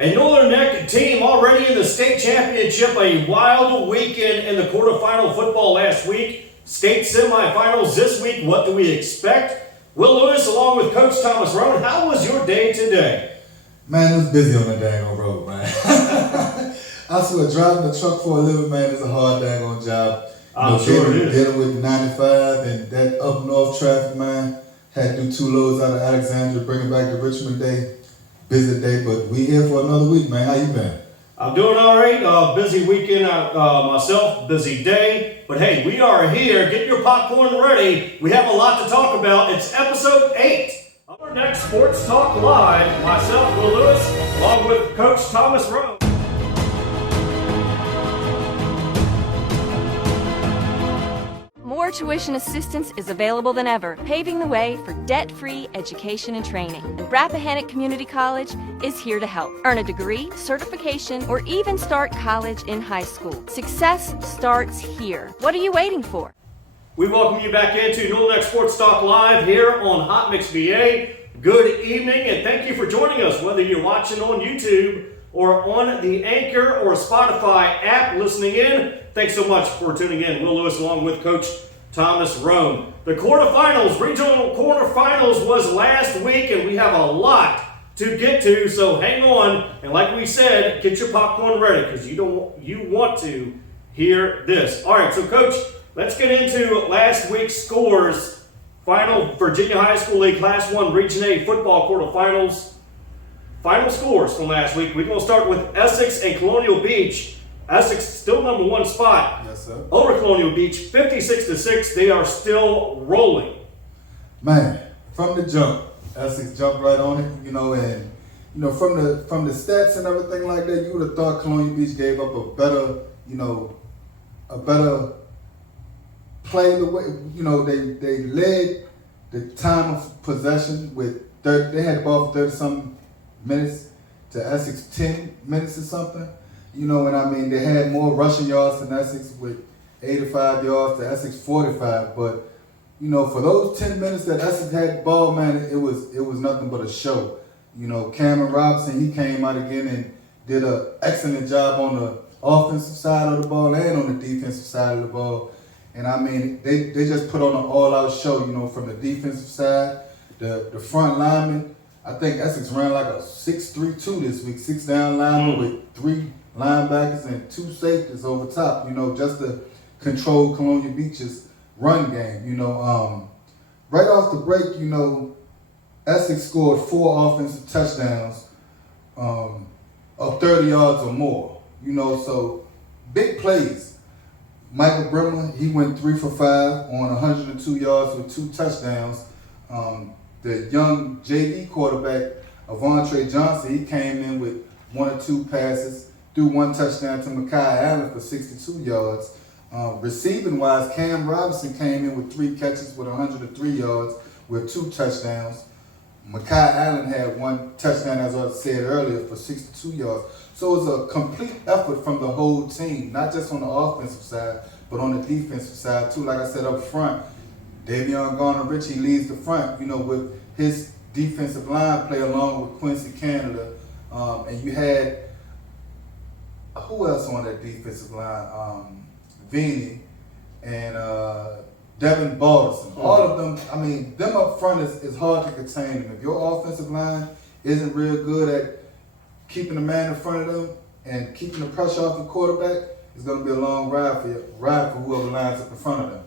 A Northern Neck team already in the state championship, a wild weekend in the quarterfinal football last week. State semifinals this week. What do we expect? Will Lewis along with Coach Thomas Roane. How was your day today? Man, it was busy on the dang road, man. I swear, driving the truck for a living, man, is a hard dang on job. I'm sure it is. Dealing with 95 and that up north traffic, man. Had to do 2 loads out of Alexandria, bring it back to Richmond Day. Busy day, but we here for another week, man. How you been? I'm doing all right. Busy weekend myself, busy day. But hey, we are here. Get your popcorn ready. We have a lot to talk about. It's episode 8. Our next Sports Talk Live. Myself, Will Lewis, along with Coach Thomas Roane. More tuition assistance is available than ever, paving the way for debt-free education and training. And Rappahannock Community College is here to help. Earn a degree, certification, or even start college in high school. Success starts here. What are you waiting for? We welcome you back into Northern Neck Sports Talk Live here on Hot Mix VA. Good evening, and thank you for joining us, whether you're watching on YouTube or on the Anchor or Spotify app listening in. Thanks so much for tuning in. Will Lewis along with Coach Thomas Roane. The quarterfinals, regional quarterfinals was last week, and we have a lot to get to, so hang on. And like we said, get your popcorn ready because you want to hear this. All right, so Coach, let's get into last week's scores. Final Virginia High School League Class 1 Region A football quarterfinals. Final scores from last week. We're going to start with Essex and Colonial Beach. Essex still number 1 spot. Yes, sir. Over Colonial Beach, 56-6. They are still rolling. Man, from the jump, Essex jumped right on it, and from the stats and everything like that, you would have thought Colonial Beach gave up a better play. The way they led the time of possession with 30. They had the ball for 30-something minutes to Essex 10 minutes or something. They had more rushing yards than Essex with 85 yards to Essex 45. But, for those 10 minutes that Essex had the ball, man, it was nothing but a show. Cameron Robinson, he came out again and did an excellent job on the offensive side of the ball and on the defensive side of the ball. And, they just put on an all-out show, from the defensive side. The front linemen, I think Essex ran like a 6-3-2 this week, 6 down linemen with 3 linebackers and 2 safeties over top, just to control Colonial Beach's run game. Right off the break, Essex scored 4 offensive touchdowns of 30 yards or more. So big plays. Michael Brimmer, he went 3 for 5 on 102 yards with 2 touchdowns. The young JV quarterback, Avontre Johnson, he came in with 1 or 2 passes, threw 1 touchdown to Mekhi Allen for 62 yards. Receiving-wise, Cam Robinson came in with 3 catches with 103 yards with 2 touchdowns. Mekhi Allen had 1 touchdown, as I said earlier, for 62 yards. So it was a complete effort from the whole team, not just on the offensive side, but on the defensive side too. Like I said up front, Davion Garner-Rich, he leads the front, with his defensive line play along with Quincy Canada. And you had, who else on that defensive line? Vini and Devin Balderson. All of them, them up front is hard to contain them. If your offensive line isn't real good at keeping the man in front of them and keeping the pressure off the quarterback, it's going to be a long ride for whoever lines up in front of them.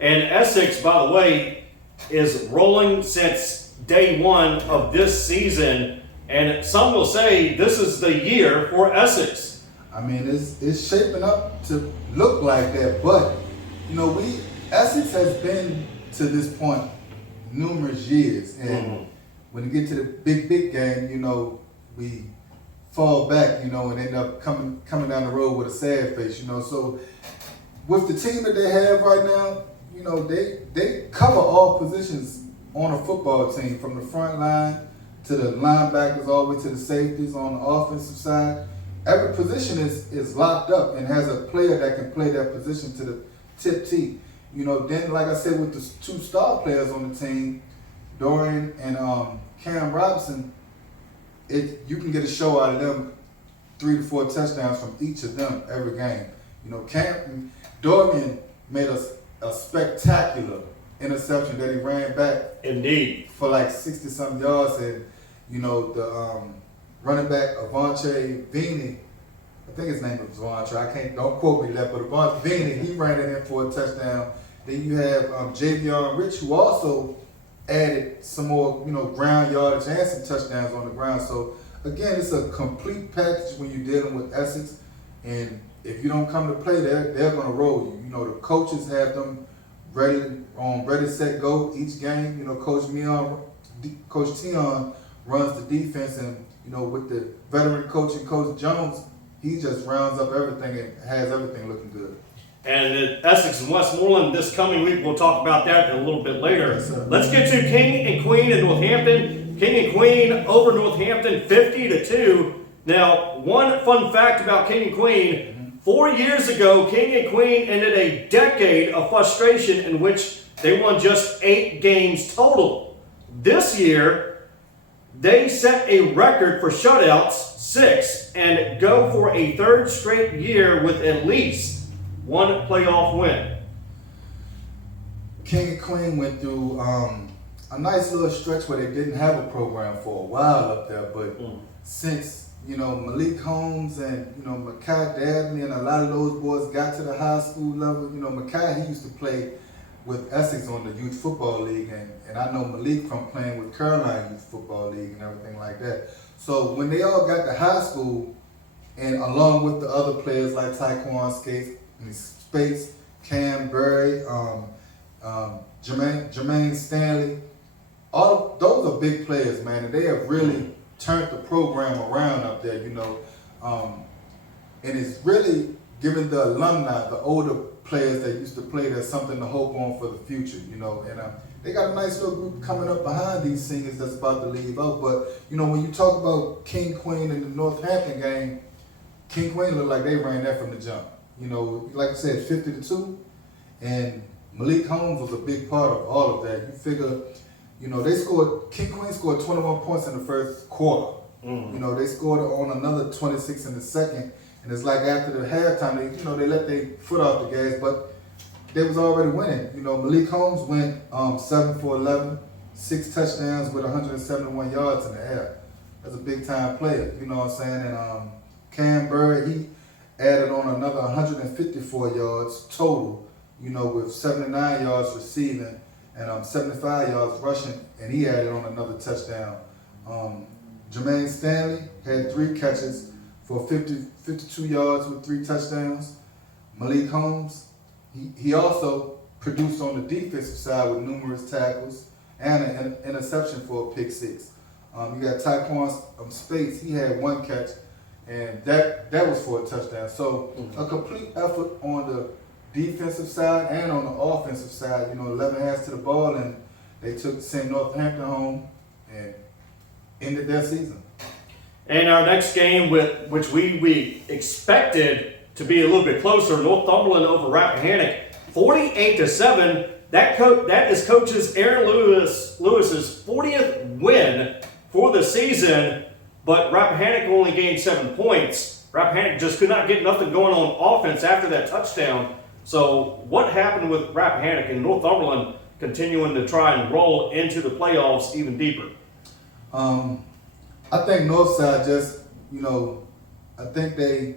And Essex, by the way, is rolling since day 1 of this season. And some will say this is the year for Essex. It's shaping up to look like that. But, Essex has been to this point numerous years. And when you get to the big game, we fall back, and end up coming down the road with a sad face, So with the team that they have right now, they cover all positions on a football team, from the front line to the linebackers all the way to the safeties on the offensive side. Every position is locked up and has a player that can play that position to the tip. Then like I said, with the 2 star players on the team, Dorian and Cam Robinson, you can get a show out of them, 3 to 4 touchdowns from each of them every game. You know, Dorian made a spectacular interception that he ran back Indeed. for like 60-something yards, and you know the running back Avonte Vini, I think his name was Avonte. Don't quote me that, but Avonte Vini, he ran it in for a touchdown. Then you have Javion Rich, who also added some more, you know, ground yardage and some touchdowns on the ground. So again, it's a complete package when you're dealing with Essex, and if you don't come to play, they're going to roll you. You know, the coaches have them ready, set, go each game. You know, Coach Tion runs the defense, and you know, with the veteran coach and Coach Jones, he just rounds up everything and has everything looking good. And Essex and Westmoreland this coming week, we'll talk about that a little bit later. Yes, sir. Let's get to King and Queen in Northampton. King and Queen over Northampton 50-2. Now, one fun fact about King and Queen, 4 years ago, King and Queen ended a decade of frustration in which they won just 8 games total. This year, they set a record for shutouts, 6, and go for a 3rd straight year with at least 1 playoff win. King and Queen went through a nice little stretch where they didn't have a program for a while up there, but since, you know, Malik Holmes and, you know, Makai Dabney and a lot of those boys got to the high school level. You know, Makai, he used to play with Essex on the Youth Football League, and I know Malik from playing with Caroline Youth Football League and everything like that. So when they all got to high school, and along with the other players like Taekwon Spates, Cam Berry, Jermaine Stanley, all of those are big players, man, and they have really turned the program around up there, you know, and it's really giving the alumni, the older players that used to play there, something to hope on for the future, you know, and they got a nice little group coming up behind these seniors that's about to leave out. But you know, when you talk about King Queen in the Northampton game, King Queen looked like they ran that from the jump. You know, like I said, 50-2, and Malik Holmes was a big part of all of that. You figure, you know, King Queen scored 21 points in the first quarter. You know, they scored on another 26 in the second, and it's like after the halftime, they let their foot off the gas, but they was already winning. You know, Malik Holmes went 7 for 11, 6 touchdowns with 171 yards in the air. That's a big time player, you know what I'm saying? And Cam Berry, he added on another 154 yards total, you know, with 79 yards receiving and 75 yards rushing, and he added on another touchdown. Jermaine Stanley had 3 catches for 52 yards with 3 touchdowns. Malik Holmes, he also produced on the defensive side with numerous tackles and an interception for a pick 6. You got Taekwon Spates, he had 1 catch, and that was for a touchdown. So a complete effort on the defensive side and on the offensive side. You know, 11 hands to the ball, and they sent Northampton home and ended their season. And our next game, which we expected to be a little bit closer, Northumberland over Rappahannock, 48-7. That is Coach's Aaron Lewis's 40th win for the season, but Rappahannock only gained 7 points. Rappahannock just could not get nothing going on offense after that touchdown. So what happened with Rappahannock and Northumberland continuing to try and roll into the playoffs even deeper? I think Northside just, you know, I think they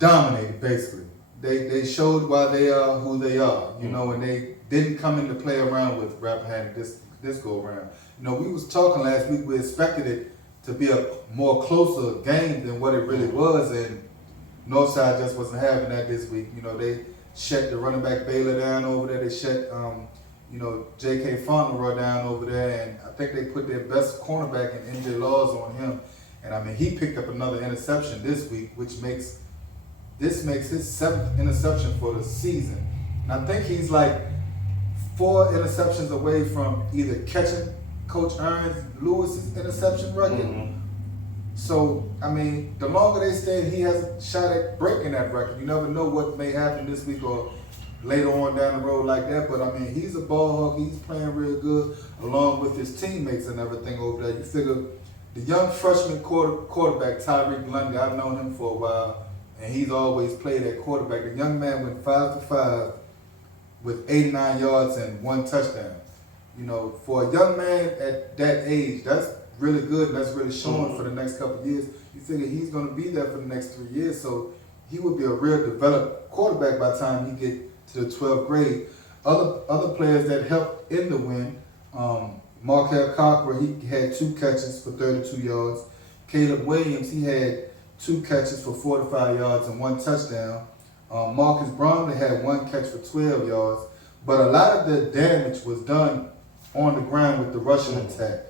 dominated basically. They showed why they are who they are, you know, and they didn't come in to play around with Rappahannock this go around. You know, we was talking last week, we expected it to be a more closer game than what it really was, and Northside just wasn't having that this week. You know, they shut the running back Baylor down over there. They shut, you know, J.K. Fauntleroy down over there, and I think they put their best cornerback in NJ Laws on him. And I mean, he picked up another interception this week, which makes his 7th interception for the season. And I think he's like 4 interceptions away from either catching Coach Aaron Lewis's interception record. So, I mean, the longer they stay, he has a shot at breaking that record. You never know what may happen this week or later on down the road like that. But I mean, he's a ball hawk. He's playing real good along with his teammates and everything over there. You figure the young freshman quarterback Tyreek Lundy, I've known him for a while, and he's always played at quarterback. The young man went 5 for 5 with 89 yards and 1 touchdown. You know, for a young man at that age, that's really good, and that's really showing for the next couple of years. You figure he's going to be there for the next 3 years, so he would be a real developed quarterback by the time he get to the 12th grade. Other players that helped in the win, Markel Cochran, he had 2 catches for 32 yards. Caleb Williams, he had 2 catches for 45 yards and 1 touchdown. Marcus Bromley had 1 catch for 12 yards. But a lot of the damage was done on the ground with the rushing attack.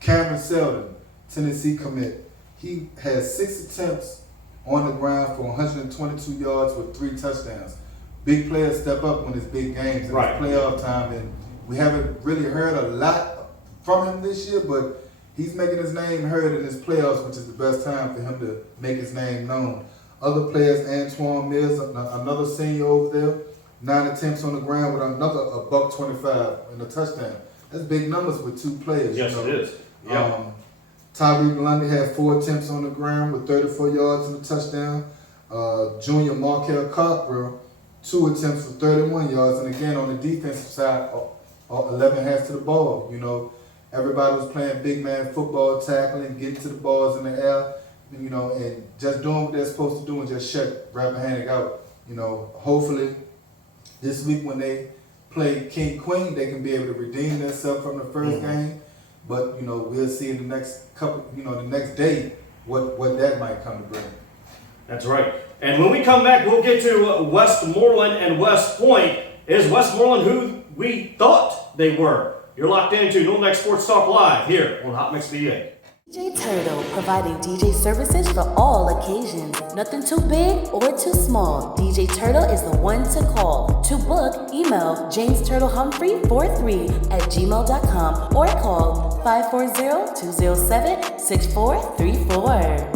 Cameron Seldon, Tennessee commit, he had 6 attempts on the ground for 122 yards with 3 touchdowns. Big players step up when it's big games and it's playoff time, and we haven't really heard a lot from him this year, but he's making his name heard in his playoffs, which is the best time for him to make his name known. Other players, Antoine Mills, another senior over there, 9 attempts on the ground with another $125 and a touchdown. That's big numbers with 2 players. Yes, it is. Yeah. Tyreek Lundy had 4 attempts on the ground with 34 yards and a touchdown. Junior Markel Cochran, 2 attempts for 31 yards. And again, on the defensive side, 11 hands to the ball. You know, everybody was playing big man football, tackling, getting to the balls in the air, you know, and just doing what they're supposed to do and just shut Rappahannock out. You know, hopefully this week when they play King Queen, they can be able to redeem themselves from the first game. But, you know, we'll see in the next couple, you know, the next day what that might come to bring. That's right. And when we come back, we'll get to Westmoreland and West Point. Is Westmoreland who we thought they were? You're locked into NNK Sports Talk Live here on Hot Mix VA. DJ Turtle, providing DJ services for all occasions. Nothing too big or too small. DJ Turtle is the one to call. To book, email jamesturtlehumphrey43@gmail.com or call 540-207-6434.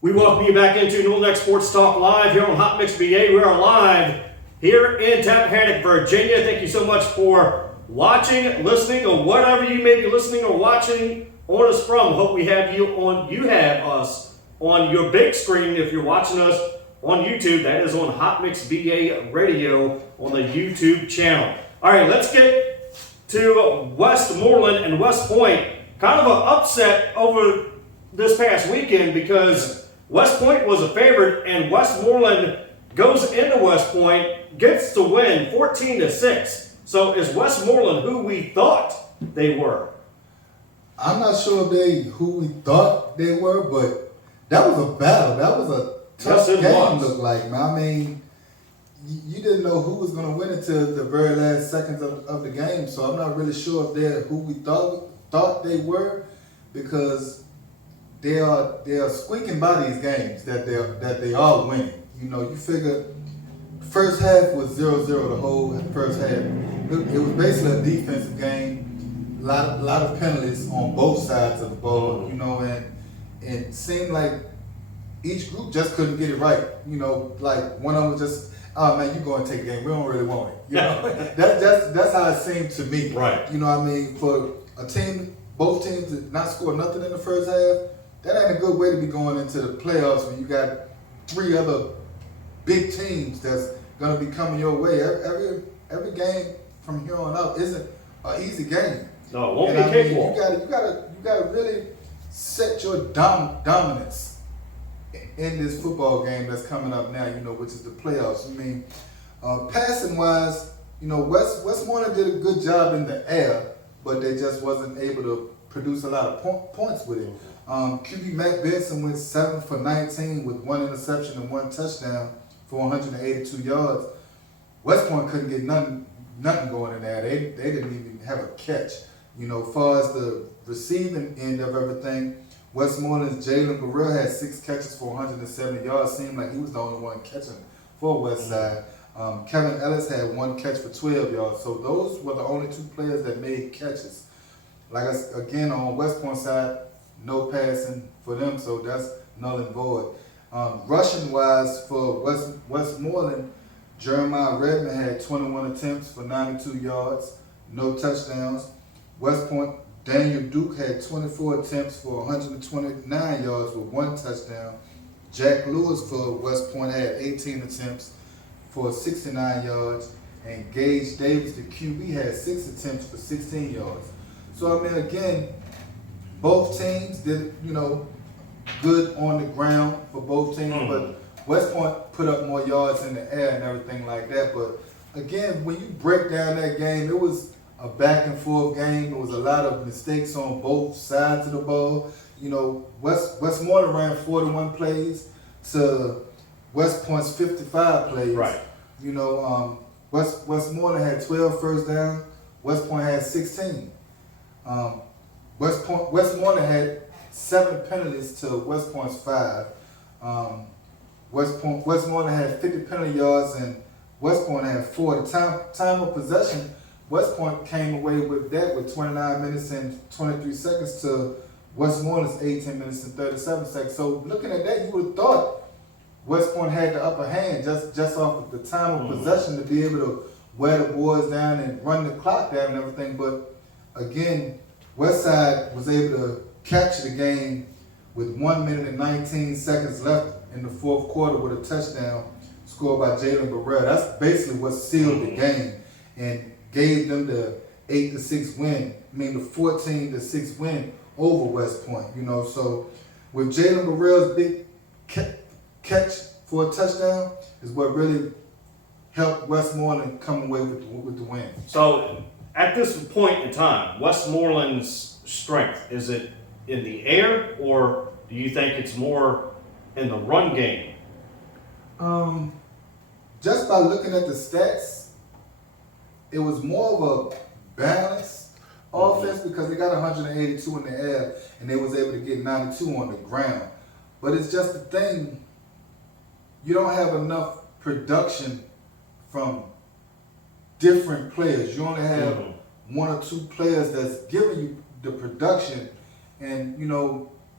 We welcome you back into NNK Sports Talk Live here on Hot Mix VA. We are live here in Tappahannock, Virginia. Thank you so much for watching, listening, or whatever you may be listening or watching on us from. Hope we have you us on your big screen. If you're watching us on YouTube, that is on Hot Mix VA Radio on the YouTube channel. All right, let's get to Westmoreland and West Point. Kind of an upset over this past weekend because West Point was a favorite and Westmoreland goes into West Point, gets the win 14-6. So is Westmoreland who we thought they were? I'm not sure if who we thought they were, but that was a battle. That was a tough game, looked like, man. I mean, you didn't know who was going to win until the very last seconds of the game, so I'm not really sure if they're who we thought they were, because they are squeaking by these games that they are winning. You know, you figure first half was 0-0 the whole first half. It was basically a defensive game. A lot of penalties on both sides of the ball, you know, and it seemed like each group just couldn't get it right. You know, like one of them was just, oh man, you go and take the game. We don't really want it. You know, that's how it seemed to me. Right. You know what I mean? For a team, both teams did not score nothing in the first half. That ain't a good way to be going into the playoffs when you got 3 other big teams that's gonna be coming your way. Every game from here on out isn't an easy game. No, it won't be a cakewalk. You gotta really set your dominance in this football game that's coming up now. You know, which is the playoffs. I mean, passing wise, you know, Westmoreland did a good job in the air, but they just wasn't able to produce a lot of points with it. QB Matt Benson went 7 for 19 with 1 interception and 1 touchdown for 182 yards. West Point couldn't get nothing going in there. They didn't even have a catch. You know, as far as the receiving end of everything, Westmoreland's Jalen Burrell had 6 catches for 170 yards. Seemed like he was the only one catching for Westside. Kevin Ellis had 1 catch for 12 yards. So those were the only 2 players that made catches. Like again, on West Point side, no passing for them, so that's null and void. Rushing wise for Westmoreland, Jeremiah Redmond had 21 attempts for 92 yards, no touchdowns. West Point, Daniel Duke had 24 attempts for 129 yards with 1 touchdown. Jack Lewis for West Point had 18 attempts for 69 yards. And Gage Davis, the QB, had 6 attempts for 16 yards. So, I mean, again, both teams did, good on the ground for both teams, but West Point put up more yards in the air and everything like that. But again, when you break down that game, it was a back and forth game. There was a lot of mistakes on both sides of the ball. Westmoreland ran 41 plays to West Point's 55 plays. Right. Westmoreland had 12 first down. West Point had 16. Westmoreland had 7 penalties to West Point's 5. Westmoreland had 50 penalty yards and West Point had 4. The time of possession, West Point came away with that with 29 minutes and 23 seconds to Westmoreland's 18 minutes and 37 seconds. So looking at that, you would have thought West Point had the upper hand just off of the time of possession to be able to wear the boys down and run the clock down and everything. But again, Westside was able to capture the game with 1 minute and 19 seconds left in the fourth quarter with a touchdown scored by Jalen Burrell. That's basically what sealed the game and gave them the 8-6 win. I mean the 14-6 win over West Point. So with Jalen Burrell's big catch for a touchdown is what really helped Westmoreland come away with the win. So at this point in time, Westmoreland's strength, is it in the air or do you think it's more in the run game? Just by looking at the stats, it was more of a balanced offense because they got 182 in the air and they was able to get 92 on the ground. But it's just the thing, you don't have enough production from different players. You only have 1 or 2 players that's giving you the production. And,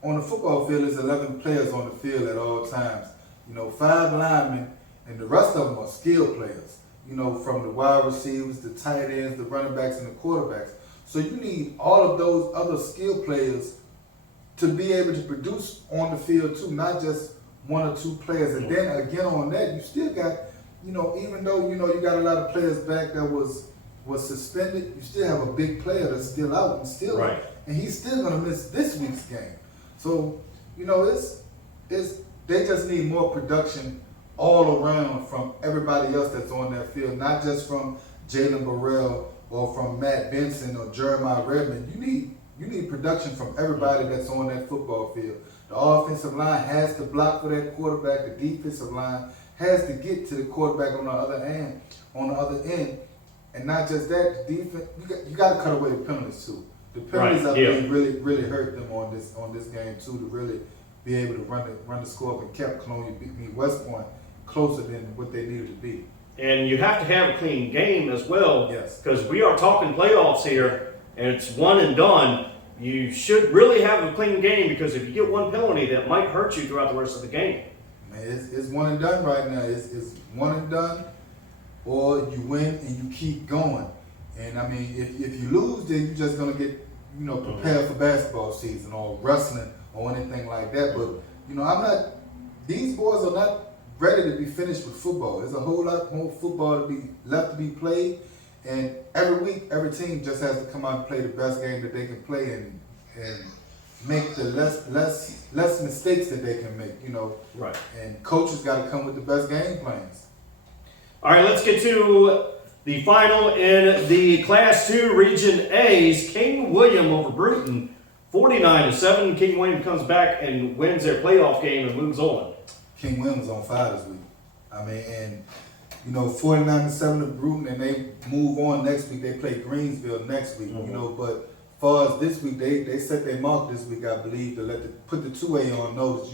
on the football field, there's 11 players on the field at all times. 5 linemen, and the rest of them are skill players. From the wide receivers, the tight ends, the running backs, and the quarterbacks. So you need all of those other skill players to be able to produce on the field too, not just 1 or 2 players. And then again on that, you still got, even though, you got a lot of players back that was suspended, you still have a big player that's still out and still right. And he's still gonna miss this week's game. So, they just need more production all around from everybody else that's on that field, not just from Jalen Burrell or from Matt Benson or Jeremiah Redmond. You need production from everybody that's on that football field. The offensive line has to block for that quarterback. The defensive line has to get to the quarterback on the other end. And not just that, the defense, you got to cut away the penalties too. The penalties I think really hurt them on this game too, to really be able to run the score up and kept Colonia West Point closer than what they needed to be. And you have to have a clean game as well. Yes. Because we are talking playoffs here, and it's one and done. You should really have a clean game because if you get one penalty, that might hurt you throughout the rest of the game. Man, it's one and done right now. It's one and done, or you win and you keep going. And I mean, if you lose, then you're just gonna get prepared for basketball season or wrestling or anything like that. But these boys are not ready to be finished with football. There's a whole lot more football to be left to be played, and every week, every team just has to come out and play the best game that they can play and make the less mistakes that they can make. Right. And coaches got to come with the best game plans. All right, let's get to the final in the Class 2 Region A's. King William over Bruton, 49-7. King William comes back and wins their playoff game and moves on. King William's on fire this week. I mean, and 49-7 to Bruton, and they move on next week. They play Greensville next week. But as far as this week, they set their mark this week, I believe, to put the 2A on notice.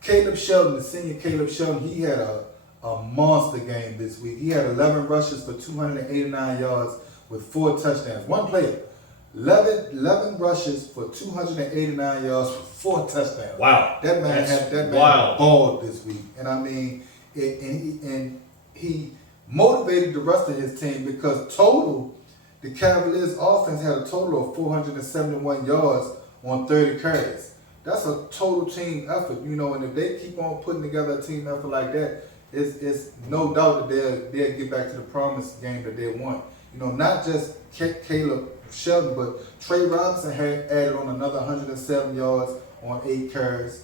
Caleb Shelton, the senior Caleb Shelton, he had a monster game this week. He had 11 rushes for 289 yards with 4 touchdowns. One player, 11 rushes for 289 yards with 4 touchdowns. Wow. That man That's had wild. balled this week. And I mean, he motivated the rest of his team because total, the Cavaliers offense had a total of 471 yards on 30 carries. That's a total team effort, and if they keep on putting together a team effort like that, it's no doubt that they'll get back to the promised game that they want. Not just Caleb Shelton, but Trey Robinson had added on another 107 yards on 8 carries.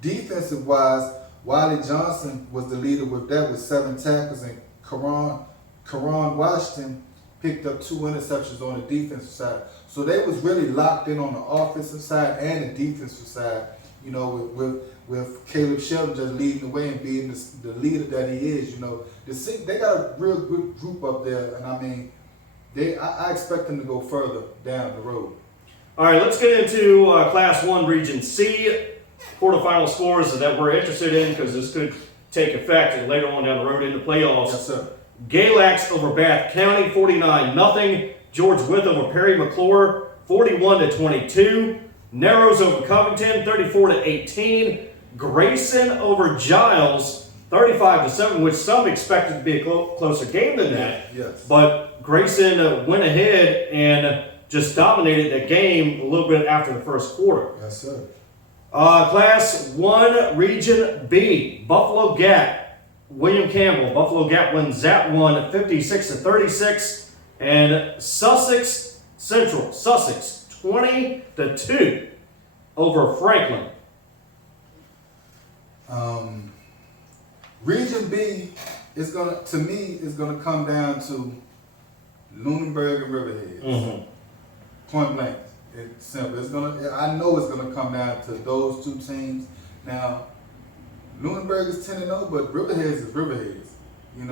Defensive wise, Wiley Johnson was the leader with 7 tackles, and Karan Washington picked up 2 interceptions on the defensive side. So they was really locked in on the offensive side and the defensive side, with Caleb Shelton just leading the way and being the leader that he is. They got a real good group up there, and I expect them to go further down the road. All right, let's get into Class 1 Region C quarterfinal scores that we're interested in because this could take effect later on down the road in the playoffs. Yes, sir. Galax over Bath County, 49-0. George Wythe over Perry McClure, 41-22. Narrows over Covington, 34-18. Grayson over Giles, 35-7, which some expected to be a closer game than that. Yes. But Grayson went ahead and just dominated the game a little bit after the first quarter. Yes, sir. Class 1 Region B, Buffalo Gap, William Campbell. Buffalo Gap wins that one 56-36. And Sussex Central, 20-2 over Franklin. Region B is gonna come down to Lunenburg and Riverhead. Point blank. It's simple. I know it's gonna come down to those two teams. Now, Lunenburg is 10-0, but Riverheads is Riverheads. And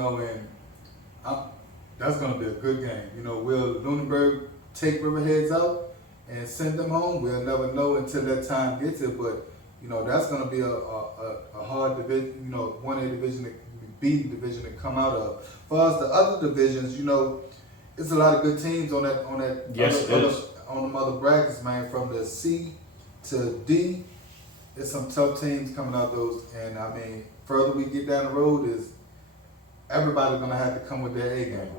that's gonna be a good game. Will Lunenburg take Riverheads out and send them home? We'll never know until that time gets it. But that's gonna be a hard division. 1A division, B division to come out of. As far as the other divisions, it's a lot of good teams on that. Yes, on them other brackets, man. From the C to D, there's some tough teams coming out those. And further we get down the road is everybody's gonna have to come with their A game.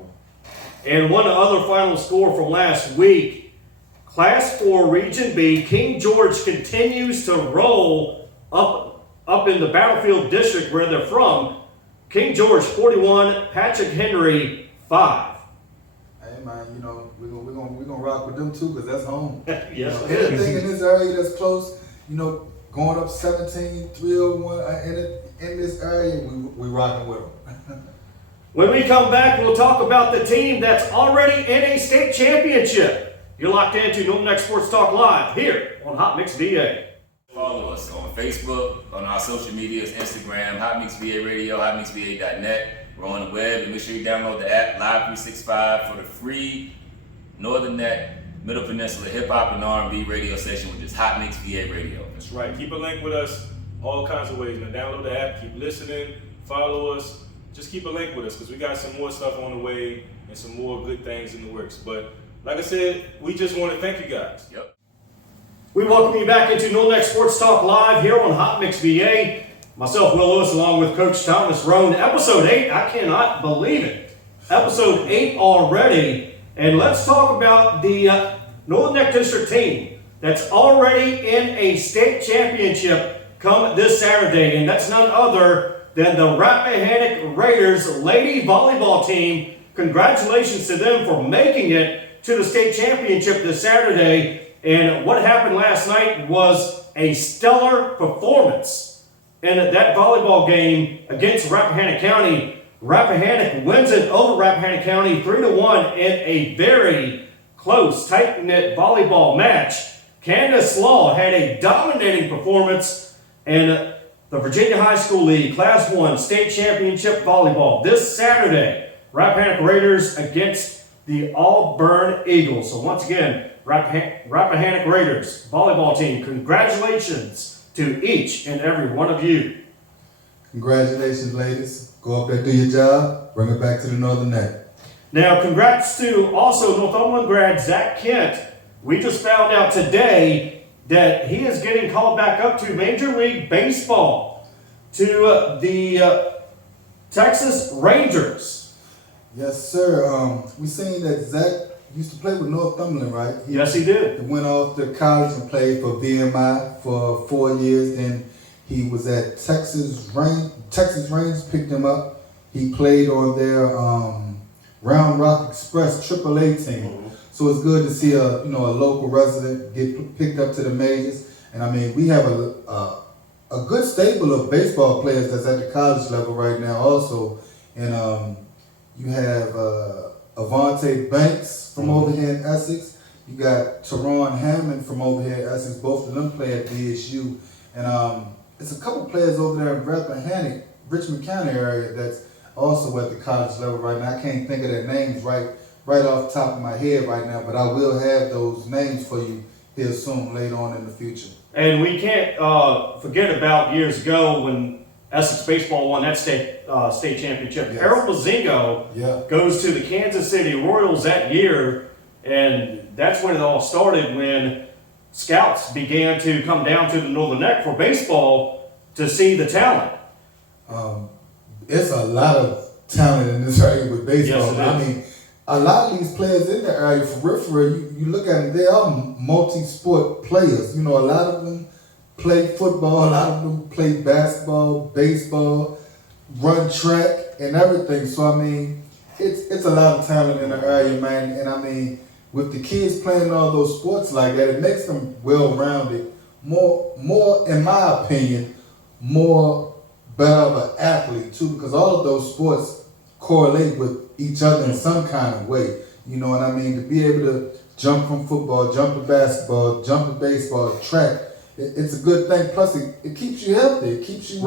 And one other final score from last week, Class 4 Region B, King George continues to roll up in the Battlefield District where they're from. King George 41, Patrick Henry 5. Hey man, we're gonna rock with them too because that's home. Yes, anything in this area that's close, going up 17-301 in this area, we rocking with them. When we come back, we'll talk about the team that's already in a state championship. You're locked into NNK Sports Talk Live here on Hot Mix VA. Follow us on Facebook, on our social medias, Instagram, Hot Mix VA Radio, hotmixva.net. We're on the web, and make sure you download the app Live 365 for the free Northern Net Middle Peninsula Hip Hop and R&B radio station, which is Hot Mix VA Radio. That's right. Keep a link with us all kinds of ways. Now download the app, keep listening, follow us. Just keep a link with us because we got some more stuff on the way and some more good things in the works. But like I said, we just want to thank you guys. Yep. We welcome you back into NNK Sports Talk Live here on Hot Mix VA. Myself, Will Lewis, along with Coach Thomas Roane. Episode 8, I cannot believe it. Episode 8 already. And let's talk about the Northern Neck District team that's already in a state championship come this Saturday. And that's none other than the Rappahannock Raiders lady volleyball team. Congratulations to them for making it to the state championship this Saturday. And what happened last night was a stellar performance in that volleyball game against Rappahannock County. Rappahannock wins it over Rappahannock County 3-1 in a very close, tight-knit volleyball match. Candace Law had a dominating performance in the Virginia High School League Class 1 State Championship Volleyball this Saturday. Rappahannock Raiders against the Auburn Eagles. So once again, Rappahannock Raiders volleyball team, congratulations to each and every one of you. Congratulations, ladies. Go up there, do your job, bring it back to the Northern Neck. Now, congrats to also Northumberland grad Zach Kent. We just found out today that he is getting called back up to Major League Baseball, to the Texas Rangers. Yes, sir. We seen that Zach used to play with Northumberland, right? Yes, he did. He went off to college and played for VMI for 4 years. Then he was at Texas Rangers. Texas Rangers picked him up. He played on their Round Rock Express AAA team. Mm-hmm. So it's good to see a local resident get picked up to the majors. And I mean, we have a good stable of baseball players that's at the college level right now also. And you have Avante Banks from over here in Essex. You got Teron Hammond from over here in Essex. Both of them play at BSU. And it's a couple players over there in Rappahannock, Richmond County area that's also at the college level right now. I can't think of their names right off the top of my head right now, but I will have those names for you here soon, later on in the future. And we can't forget about years ago when Essex baseball won that state championship. Yes. Harold Mazingo goes to the Kansas City Royals that year, and that's when it all started, when scouts began to come down to the Northern Neck for baseball to see the talent. It's a lot of talent in this area with baseball. Yes, it is. I mean, a lot of these players in the area, for real, you look at them, they are multi-sport players. A lot of them play football, a lot of them play basketball, baseball, run track, and everything. So, I mean, it's a lot of talent in the area, man. And, I mean, with the kids playing all those sports like that, it makes them well-rounded. More, in my opinion, more better of an athlete, too, because all of those sports correlate with each other in some kind of way. You know what I mean? To be able to jump from football, jump to basketball, jump to baseball, track, it's a good thing. Plus, it keeps you healthy. It keeps you,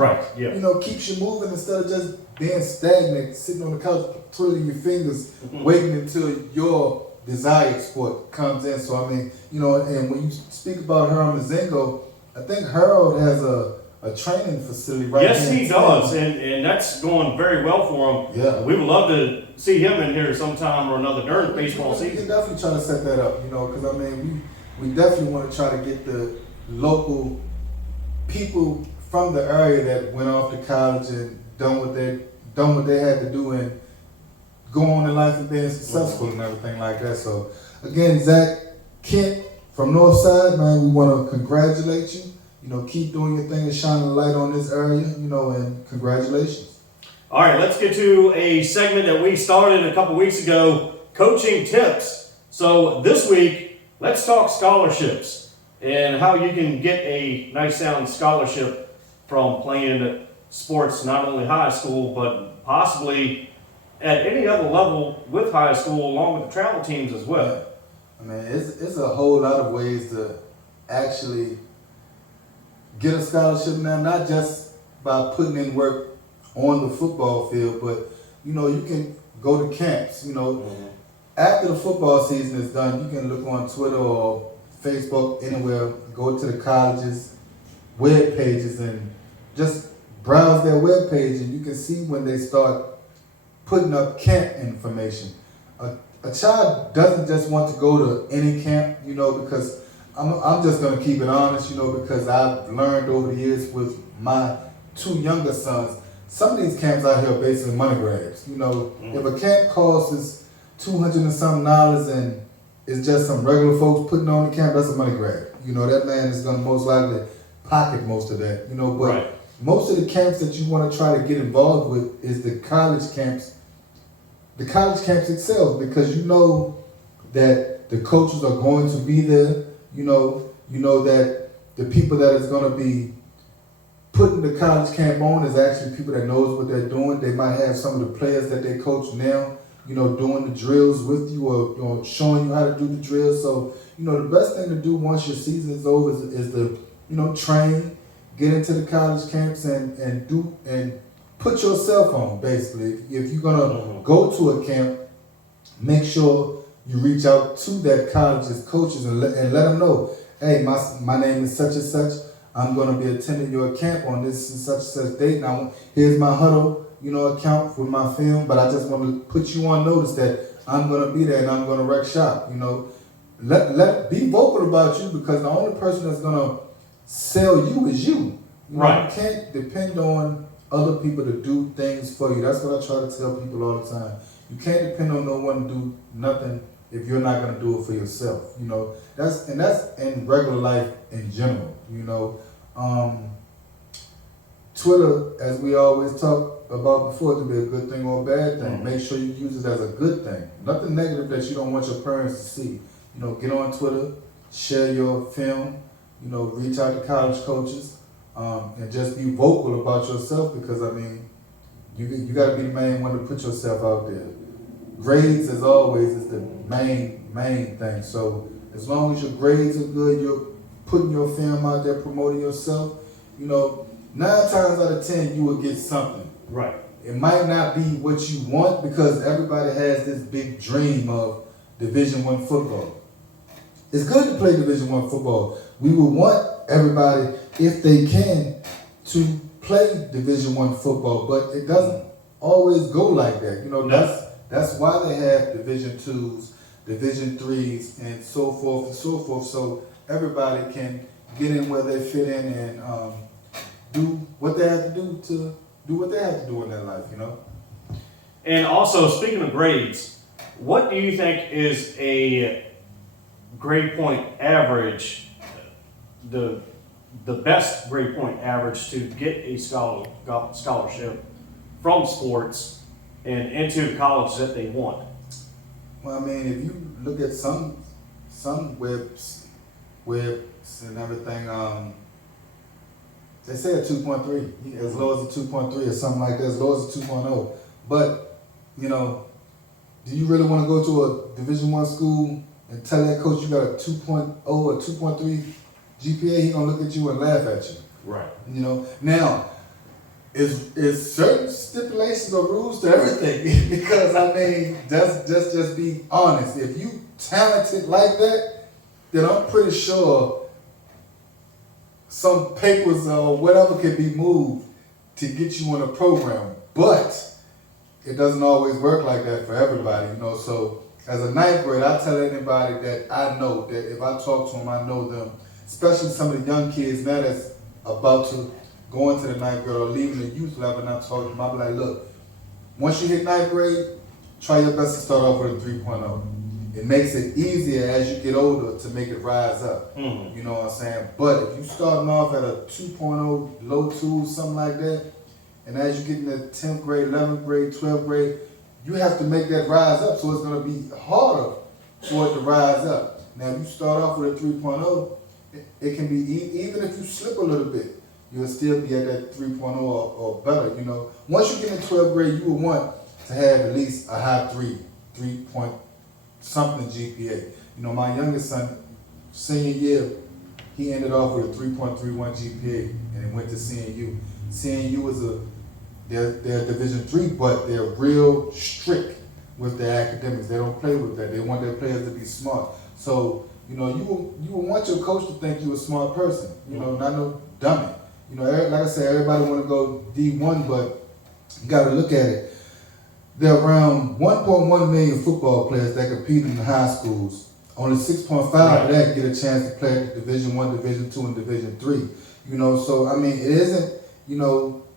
keeps you moving instead of just being stagnant, sitting on the couch, twiddling your fingers, waiting until your desired sport comes in. So, I mean, and when you speak about Harold Mazingo, I think Harold has a training facility right now. Yes, he does, and that's going very well for him. Yeah. We would love to see him in here sometime or another during baseball We season. can definitely try to set that up, because I mean, we definitely want to try to get the local people from the area that went off to college and done what they had to do and go on in life and being successful and everything like that. So again, Zach Kent from Northside, man, we want to congratulate you. Keep doing your thing and shining a light on this area, and congratulations. All right, let's get to a segment that we started a couple weeks ago, coaching tips. So this week, let's talk scholarships and how you can get a nice sound scholarship from playing sports, not only high school, but possibly at any other level with high school, along with the travel teams as well. I mean, it's a whole lot of ways to actually get a scholarship now, not just by putting in work on the football field, but you can go to camps. After the football season is done, you can look on Twitter or Facebook, anywhere, go to the colleges' web pages and just browse their web page, and you can see when they start putting up camp information. A child doesn't just want to go to any camp, because I'm just going to keep it honest, because I've learned over the years with my two younger sons, some of these camps out here are basically money grabs. If a camp costs $200 and something and it's just some regular folks putting on the camp, that's a money grab. That man is going to most likely pocket most of that. But most of the camps that you want to try to get involved with is the college camps. The college camps itself, because that the coaches are going to be there. You know that the people that is going to be putting the college camp on is actually people that knows what they're doing. They might have some of the players that they coach now, doing the drills with you or showing you how to do the drills. So, the best thing to do once your season is over is to, train, get into the college camps and put yourself on, basically. If you're going to go to a camp, make sure you reach out to that college's coaches and let them know, hey, my name is such and such. I'm going to be attending your camp on this and such date. Now, here's my huddle, account with my film, but I just want to put you on notice that I'm going to be there and I'm going to wreck shop. Be vocal about you, because the only person that's going to sell you is you. You can't depend on other people to do things for you. That's what I try to tell people all the time. You can't depend on no one to do nothing if you're not gonna do it for yourself. You know, that's in regular life in general. You know, Twitter, as we always talk about before, it can be a good thing or a bad thing. Make sure you use it as a good thing. Nothing negative that you don't want your parents to see. You know, get on Twitter, share your film, you know, reach out to college coaches, and just be vocal about yourself, because I mean, you got to be the main one to put yourself out there. Grades, as always, is the main thing. So as long as your grades are good, you're putting your film out there, promoting yourself, you know, 9 times out of 10, you will get something. Right. It might not be what you want, because everybody has this big dream of Division I football. It's good to play Division I football. We would want everybody, if they can, to play Division I football, but it doesn't always go like that. You know, that's why they have Division IIs, Division IIIs, and so forth, so everybody can get in where they fit in and do what they have to do what they have to do in their life, you know. And also, speaking of grades, what do you think is a grade point average, the best grade point average to get a scholarship from sports and into the college that they want? Well, I mean, if you look at some webs and everything, they say a 2.3, as low as a 2.3 or something like that, as low as a 2.0. But, you know, do you really want to go to a Division I school and tell that coach you got a 2.0 or 2.3 GPA? He gonna look at you and laugh at you. Right. You know, now, is certain stipulations or rules to everything, because I mean, just be honest. If you talented like that, then I'm pretty sure some papers or whatever can be moved to get you in a program. But it doesn't always work like that for everybody, you know. So as a 9th grade, I tell anybody that I know that if I talk to them, I know them, especially some of the young kids now that's about to go into the 9th grade or leaving the youth level, and I talk to them, I'll be like, look, once you hit 9th grade, try your best to start off with a 3.0. It makes it easier as you get older to make it rise up. Mm-hmm. You know what I'm saying? But if you starting off at a 2.0, low 2, something like that, and as you get into 10th grade, 11th grade, 12th grade, you have to make that rise up, so it's going to be harder for it to rise up. Now, if you start off with a 3.0, it can be, even if you slip a little bit, you'll still be at that 3.0 or better, you know. Once you get in 12th grade, you will want to have at least a high 3 point something GPA. You know, my youngest son, senior year, he ended off with a 3.31 GPA, and he went to CNU. CNU is they're Division III, but they're real strict with their academics. They don't play with that. They want their players to be smart. So, you know, you will want your coach to think you're a smart person. You know, not no dummy. You know, like I said, everybody want to go D1, but you got to look at it. There are around 1.1 million football players that compete in the high schools. Only 6.5 of that get a chance to play at Division I, Division II, and Division III. You know, so I mean, it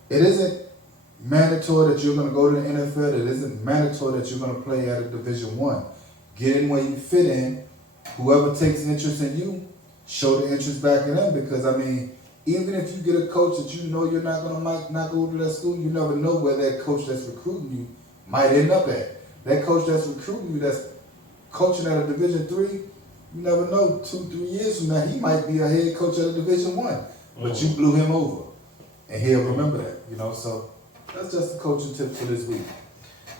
isn't mandatory that you're going to go to the NFL. It isn't mandatory that you're going to play at a Division I. Get in where you fit in. Whoever takes an interest in you, show the interest back in them, because I mean, even if you get a coach that you know you're not going to not go to that school, you never know where that coach that's recruiting you might end up at. That coach that's recruiting you, that's coaching at a Division III, you never know, 2-3 years from now, he might be a head coach at a Division I, but you blew him over, and he'll remember that, you know. So that's just the coaching tip for this week.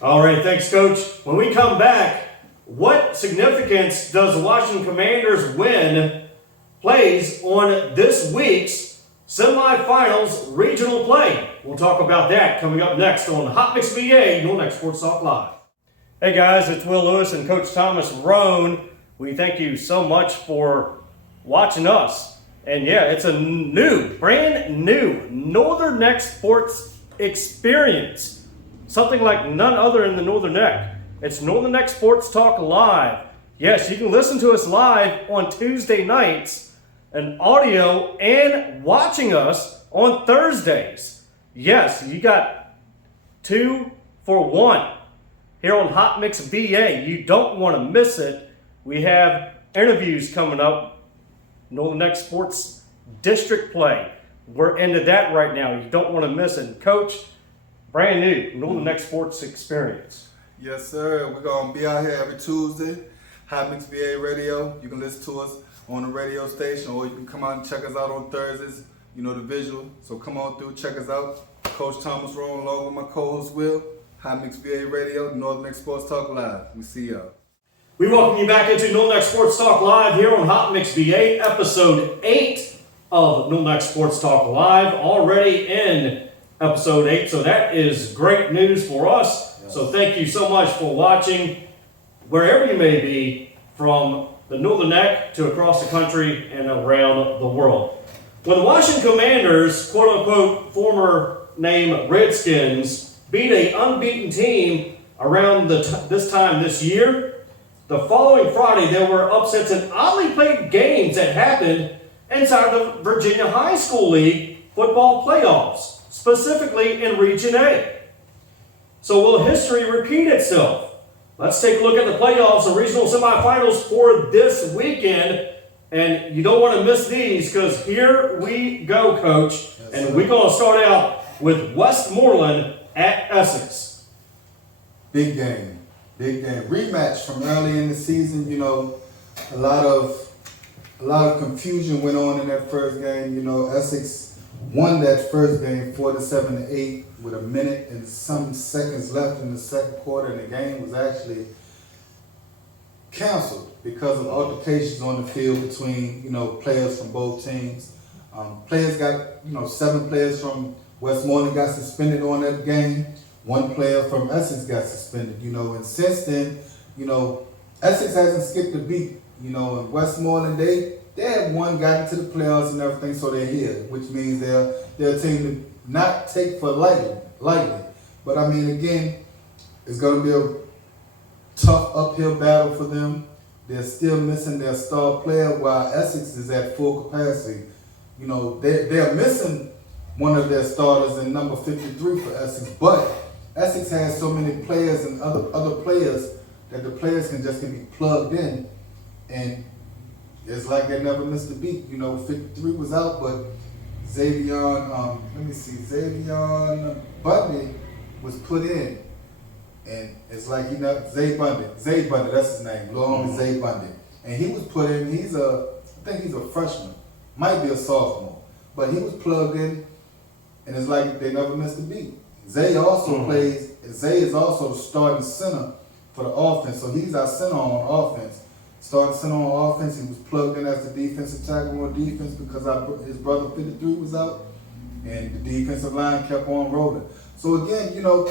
All right, thanks, Coach. When we come back, what significance does the Washington Commanders win plays on this week's semifinals regional play? We'll talk about that coming up next on Hot Mix VA, your next Sports Talk Live. Hey guys, it's Will Lewis and Coach Thomas Roane. We thank you so much for watching us. And yeah, it's a brand new Northern Neck Sports experience. Something like none other in the Northern Neck. It's Northern Neck Sports Talk Live. Yes, you can listen to us live on Tuesday nights, and audio, and watching us on Thursdays. Yes, you got 2 for 1 here on Hot Mix BA. You don't want to miss it. We have interviews coming up. Northern Neck Sports District play. We're into that right now. You don't want to miss it. Coach, brand new Northern Neck Sports Experience. Yes, sir. We're going to be out here every Tuesday. Hot Mix VA Radio. You can listen to us on the radio station, or you can come out and check us out on Thursdays. You know, the visual. So come on through, check us out. Coach Thomas Roane along with my co-host Will. Hot Mix VA Radio, Northern Neck Sports Talk Live. We see y'all. We welcome you back into Northern Neck Sports Talk Live here on Hot Mix VA, episode 8 of Northern Neck Sports Talk Live. Already in episode 8, so that is great news for us. Yes. So thank you so much for watching, wherever you may be, from the Northern Neck to across the country and around the world. When the Washington Commanders, quote-unquote, former name Redskins, beat an unbeaten team around this time this year, the following Friday there were upsets in oddly played games that happened inside the Virginia High School League football playoffs, specifically in Region A. So will history repeat itself? Let's take a look at the playoffs and regional semifinals for this weekend. And you don't want to miss these, because here we go, Coach. Yes, and we're going to start out with Westmoreland at Essex. Big game. Big game. Rematch from early in the season. You know, a lot of confusion went on in that first game. You know, Essex won that first game 47-8 with a minute and some seconds left in the second quarter, and the game was actually canceled because of altercations on the field between, you know, players from both teams. Players got, 7 players from Westmoreland got suspended on that game. 1 player from Essex got suspended, and since then, Essex hasn't skipped a beat. And Westmoreland, they have won, got into the playoffs and everything, so they're here, which means they're a team to not take for lightly. But I mean, again, it's going to be a tough uphill battle for them. They're still missing their star player while Essex is at full capacity. They're missing one of their starters in number 53 for Essex, but Essex has so many players and other players that the players can be plugged in, and it's like they never missed a beat. 53 was out, but Xavier Bundy was put in. And it's like, Zay Bundy, that's his name, little homie Zay Bundy. And he was put in, I think he's a freshman, might be a sophomore, but he was plugged in, and it's like they never missed a beat. Zay also Zay is also the starting center for the offense, so he's our center on offense. Starting center on offense, he was plugged in as the defensive tackle on defense because his brother 53 was out, and the defensive line kept on rolling. So again, you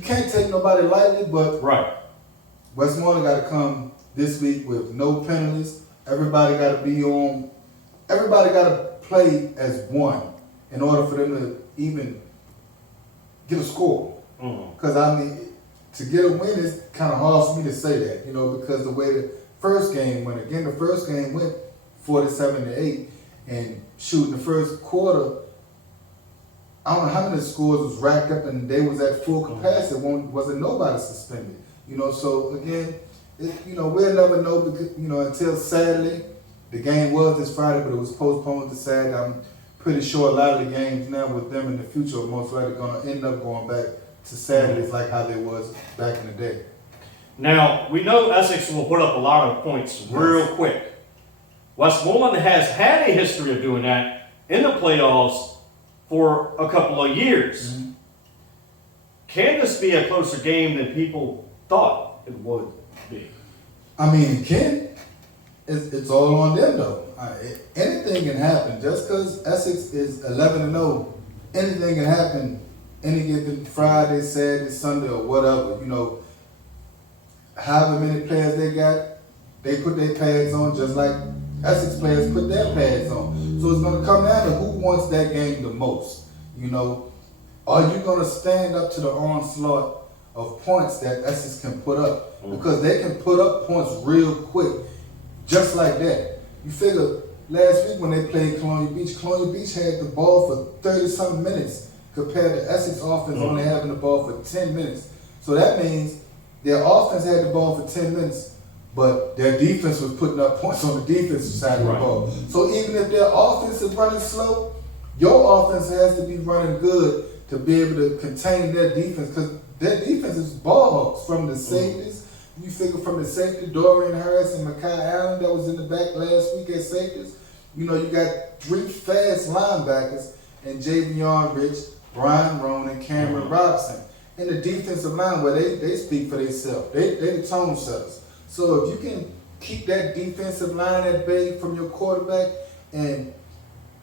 can't take nobody lightly, but right. Westmoreland got to come this week with no penalties. Everybody got to play as one in order for them to even get a score. Because to get a win is kind of hard for me to say that, because the way the first game went, 47-8, and shooting the first quarter, I don't know how many scores was racked up and they was at full capacity. Wasn't nobody suspended. So again, we'll never know because, until Saturday. The game was this Friday, but it was postponed to Saturday. I'm pretty sure a lot of the games now with them in the future are most likely going to end up going back to Saturdays like how they was back in the day. Now, we know Essex will put up a lot of points real quick. Westmoreland has had a history of doing that in the playoffs for a couple of years. Mm-hmm. Can this be a closer game than people thought it would be? I mean, it can. It's all on them, though. Anything can happen. Just because Essex is 11-0, anything can happen any given Friday, Saturday, Sunday, or whatever. However many players they got, they put their pads on just like Essex players put their pads on. So it's going to come down to who wants that game the most. Are you going to stand up to the onslaught of points that Essex can put up? Because they can put up points real quick, just like that. You figure last week when they played Colonial Beach had the ball for 30-something minutes compared to Essex offense only having the ball for 10 minutes. So that means their offense had the ball for 10 minutes, but their defense was putting up points on the defensive side of the ball. So even if their offense is running slow, your offense has to be running good to be able to contain their defense, because their defense is ball hawks from the safeties. You figure from the safety, Dorian Harris and Mekhi Allen that was in the back last week at safeties. You know, you got 3 fast linebackers and Javion Rich, Brian Roane, and Cameron Robinson. And the defensive line, where they speak for themselves. They the tone setters. So if you can keep that defensive line at bay from your quarterback and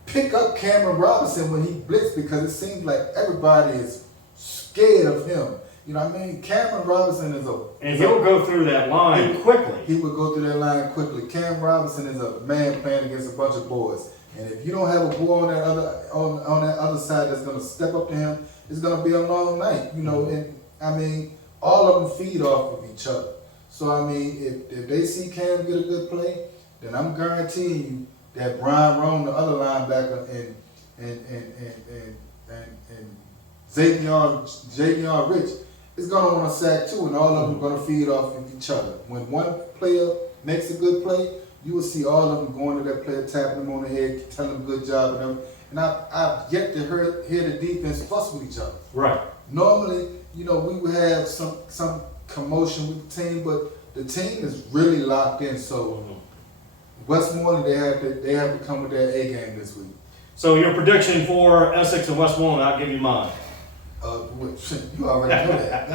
pick up Cameron Robinson when he blitzed, because it seems like everybody is scared of him. You know what I mean? Cameron Robinson is a... And he'll go through that line quickly. He would go through that line quickly. Cam Robinson is a man playing against a bunch of boys. And if you don't have a boy on that other side that's going to step up to him, it's going to be a long night. You know, and I mean, all of them feed off of each other. So, I mean, if they see Cam get a good play, then I'm guaranteeing you that Brian Roane, the other linebacker, and Javion Rich is going to want to sack too, and all of them are going to feed off of each other. When one player makes a good play, you will see all of them going to that player, tapping them on the head, telling them good job, and I've yet to hear the defense fuss with each other. Right. Normally, you know, we would have some commotion with the team, but the team is really locked in. So Westmoreland, they have to come with their A game this week. So your prediction for Essex and Westmoreland, I'll give you mine. You already know that.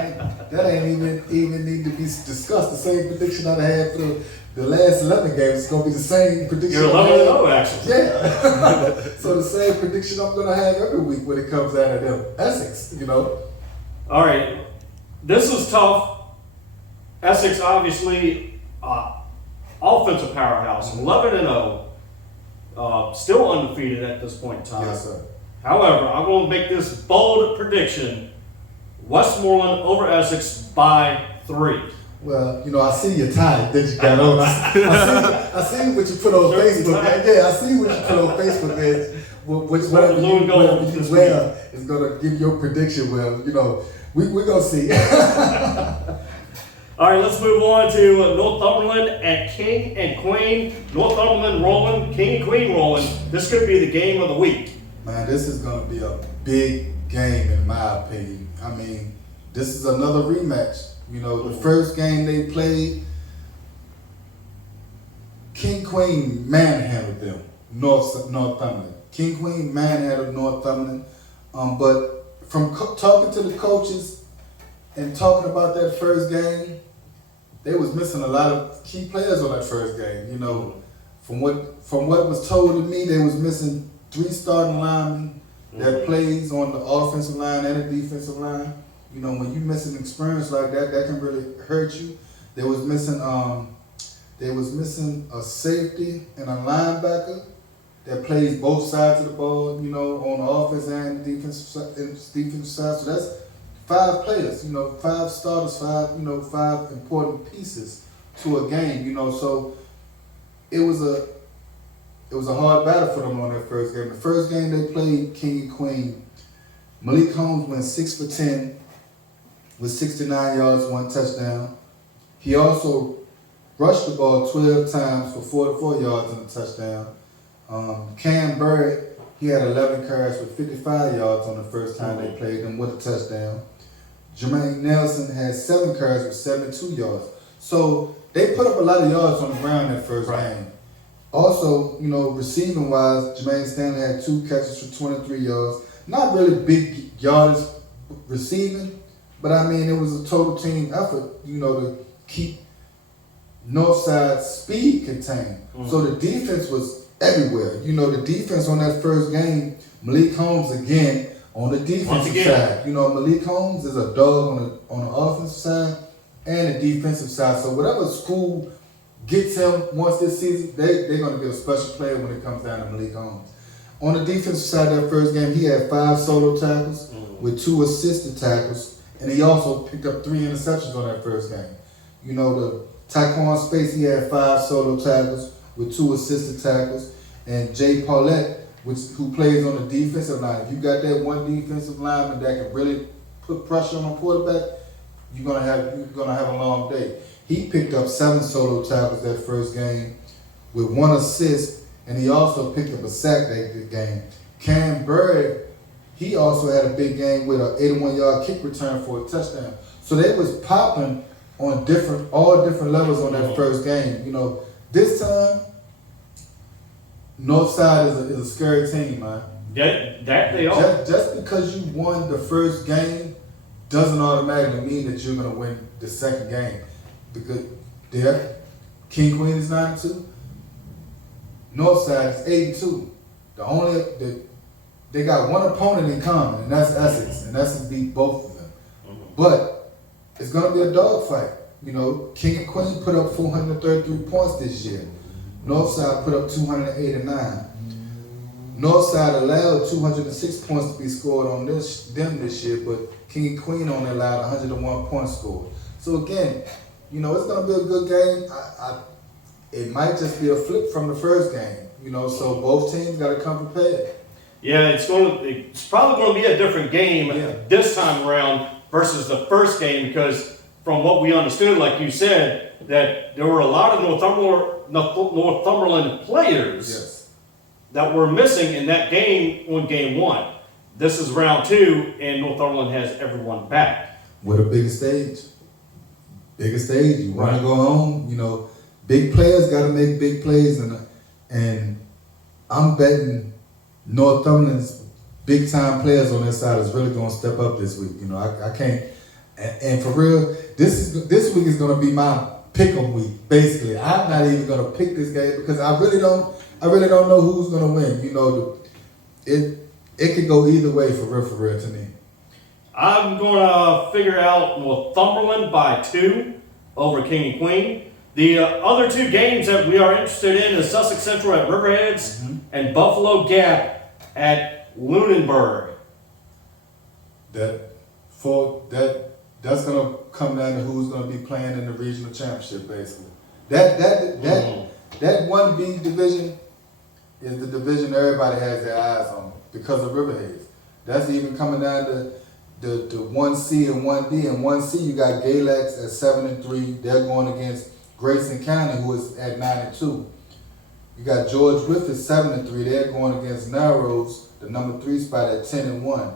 That ain't even need to be discussed. The same prediction I had for the last 11 games. It's going to be the same prediction. You're 11-0, actually. Yeah. So the same prediction I'm going to have every week when it comes out of them. Essex, you know. All right. This was tough. Essex, obviously, offensive powerhouse, 11-0, still undefeated at this point in time. Yes, sir. However, I'm going to make this bold prediction: Westmoreland over Essex by 3. Well, you know, I see your tie that you got on. I see what you put on Facebook. Yeah, I see what you put on Facebook, man. Whatever you wear is going to give your prediction. Well, you know, we're going to see. All right, let's move on to Northumberland at King and Queen. Northumberland rolling, King and Queen rolling. This could be the game of the week. Man, this is going to be a big game in my opinion. I mean, this is another rematch. You know, the first game they played, King Queen manhandled them, Northumberland. King Queen manhandled Northumberland. But from talking to the coaches and talking about that first game, they was missing a lot of key players on that first game. You know, from what was told to me, they was missing 3 starting linemen that plays on the offensive line and the defensive line. You know, when you miss an experience like that, that can really hurt you. They was missing a safety and a linebacker that plays both sides of the ball, you know, on the offense and the defensive side. So that's 5 players, you know, 5 starters, 5 important pieces to a game, you know. So it was a hard battle for them on that first game. The first game they played, King and Queen, Malik Holmes went 6 for 10 with 69 yards, 1 touchdown. He also rushed the ball 12 times for 44 yards and a touchdown. Cam Bird, he had 11 carries for 55 yards on the first time they played him with a touchdown. Jermaine Nelson had 7 carries for 72 yards. So they put up a lot of yards on the ground that first game. Also, you know, receiving wise, Jermaine Stanley had 2 catches for 23 yards. Not really big yardage receiving, but I mean, it was a total team effort, you know, to keep Northside's speed contained. So the defense was everywhere. You know, the defense on that first game, Malik Holmes again on the defensive side. You know, Malik Holmes is a dog on the offensive side and the defensive side. So whatever school gets him once this season, they're going to get a special player when it comes down to Malik Holmes. On the defensive side of that first game, he had 5 solo tackles with 2 assisted tackles, and he also picked up 3 interceptions on that first game. You know, the Tyquan Space, he had 5 solo tackles with 2 assisted tackles, and Jay Paulette who plays on the defensive line. If you got that one defensive lineman that can really put pressure on the quarterback, you're gonna have a long day. He picked up 7 solo tackles that first game with 1 assist, and he also picked up a sack that game. Cam Bird, he also had a big game with an 81-yard kick return for a touchdown. So they was popping on all different levels on that first game. You know, this time, Northside is a scary team, man. That they are. Just because you won the first game doesn't automatically mean that you're going to win the second game. Because King Queen is 9-2. Northside is 8-2. They got one opponent in common, and that's Essex. And Essex beat both of them. But it's going to be a dogfight. You know, King and Queen put up 433 points this year. Northside put up 289. Northside allowed 206 points to be scored on them this year, but King and Queen only allowed 101 points scored. So again, you know, it's going to be a good game. It might just be a flip from the first game. You know, so both teams got to come prepared. Yeah, it's probably going to be a different game this time around versus the first game, because from what we understood, like you said, that there were a lot of Northumberland players that were missing in that game on game 1. This is round 2, and Northumberland has everyone back. With a bigger stage. You want to go home. You know, big players got to make big plays, and I'm betting Northumberland's big time players on their side is really going to step up this week. You know, I can't. And for real, this week is going to be my pick'em week. Basically, I'm not even going to pick this game because I really don't know who's going to win. You know, it could go either way for real to me. I'm going to figure out Northumberland by 2 over King and Queen. The other 2 games that we are interested in is Sussex Central at Riverheads and Buffalo Gap at Lunenburg. That's gonna come down to who's gonna be playing in the regional championship, basically. That 1B division is the division everybody has their eyes on because of Riverheads. That's even coming down to the 1C and 1D. And 1C, you got Galax at 7-3. They're going against Grayson County, who is at 9-2. You got George Wythe at 7-3. They're going against Narrows, the number 3 spot at 10-1.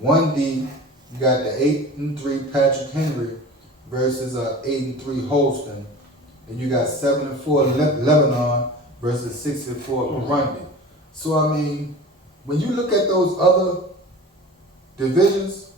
1D. You got the 8-3 Patrick Henry versus 8-3 Holston. And you got 7-4 Lebanon versus 6-4 Grundy. So, I mean, when you look at those other divisions,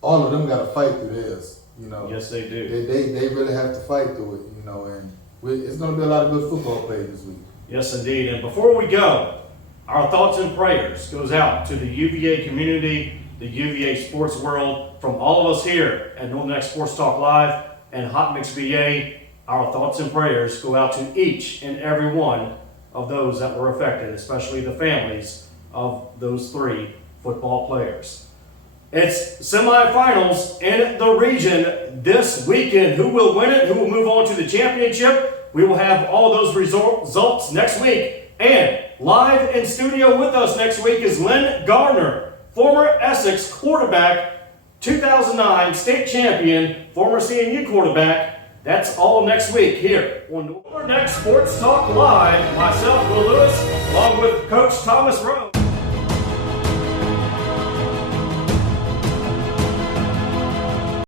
all of them got to fight through theirs, you know. Yes, they do. They really have to fight through it, you know, and it's going to be a lot of good football play this week. Yes, indeed. And before we go, our thoughts and prayers goes out to the UVA community, the UVA sports world, from all of us here at NNK Sports Talk Live and Hot Mix VA. Our thoughts and prayers go out to each and every one of those that were affected, especially the families of those 3 football players. It's semifinals in the region this weekend. Who will win it? Who will move on to the championship? We will have all those results next week. And live in studio with us next week is Lynn Gardner, former Essex quarterback, 2009 state champion, former CNU quarterback. That's all next week here on NNK Sports Talk Live. Myself, Will Lewis, along with Coach Thomas Roane.